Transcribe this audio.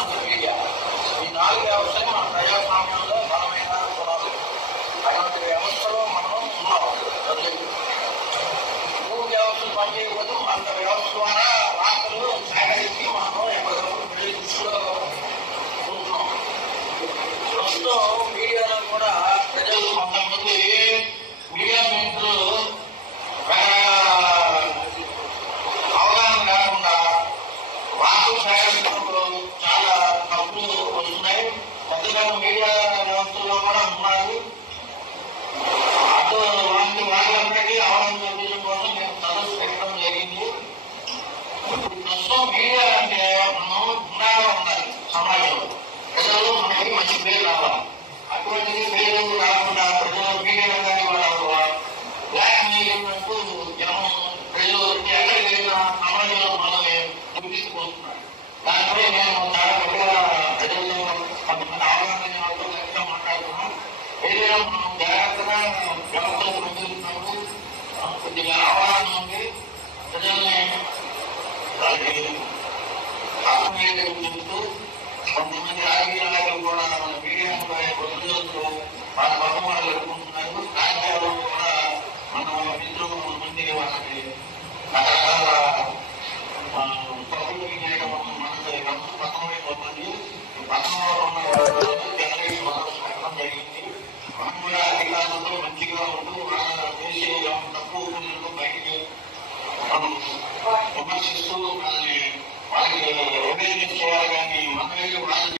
అంత మీడియా. ఈ 4 వ్యవస్థలు మన ప్రజాస్వామ్యంలో బలమైన గుణాలు. అటువంటి వ్యవస్థలో మనం ఉన్నాం. 3 వ్యవస్థలు పనిచేయకపోతే అంత వ్యవస్థ ద్వారా వార్తలు సేకరించి మనం ఎప్పటికప్పుడు ప్రజల దృష్టిలో ఉంటున్నాం. ప్రస్తుతం మీడియాలో కూడా ప్రజలు కొంతమంది మీడియా మిత్రులు అవగాహన లేకుండా వార్తలు సేకరించినప్పుడు చాలా తప్పులు వస్తున్నాయి. కొత్తగా మీడియా వ్యవస్థలో కూడా ఉన్నారు. అటు వాళ్ళందరికీ అవగాహన కల్పించడం కోసం మేము సదస్సు పెట్టడం జరిగింది. ఇప్పుడు ప్రస్తుతం మీడియా అంటే మనం ఉన్నాగా ఉండాలి. సమాజంలో ప్రజలు మనకి మంచి పేరు రావాలి. అటువంటిది పేరు రాకుండా ప్రజలు మీడియా కానీ కూడా బ్లాక్ మెయిల్ అంటూ జనం ప్రజలు ఎక్కడికి వెళ్ళిన సమాజంలో మనల్ని చూపించుకుంటున్నారు. దానిపై నేను చాలా గట్టిగా ప్రజల్లో కొంతమంది అవగాహన గట్టిగా మాట్లాడుతున్నాం. ఏదైనా మనం జాగ్రత్తగా వ్యవస్థలు పొందుతున్నప్పుడు కొద్దిగా అవగాహన ఉంది. ప్రజల్ని వాళ్ళకి అర్థమయ్యేటట్టు చెబుతూ కొంతమంది రాజకీయ నాయకులు కూడా మన మీడియా ప్రజలతో వాళ్ళ పక్కన జరుపుకుంటున్నారు. రాజకీయాల్లో కూడా మన మిత్రులు కొంతమంది వాళ్ళకి రకరకాల తప్పులు చేయడం మనకు పక్కనమైపోతుంది. పక్కనలో ఉన్న పెట్టడం జరిగింది. మనం కూడా అధికారులతో మంచిగా ఉంటూ వాళ్ళ దేశీయ తక్కువ ప్రజలతో బయటికి మనం విమర్శిస్తూ వాళ్ళకి అవేర్నెస్ చేయాలి. కానీ మన వాళ్ళు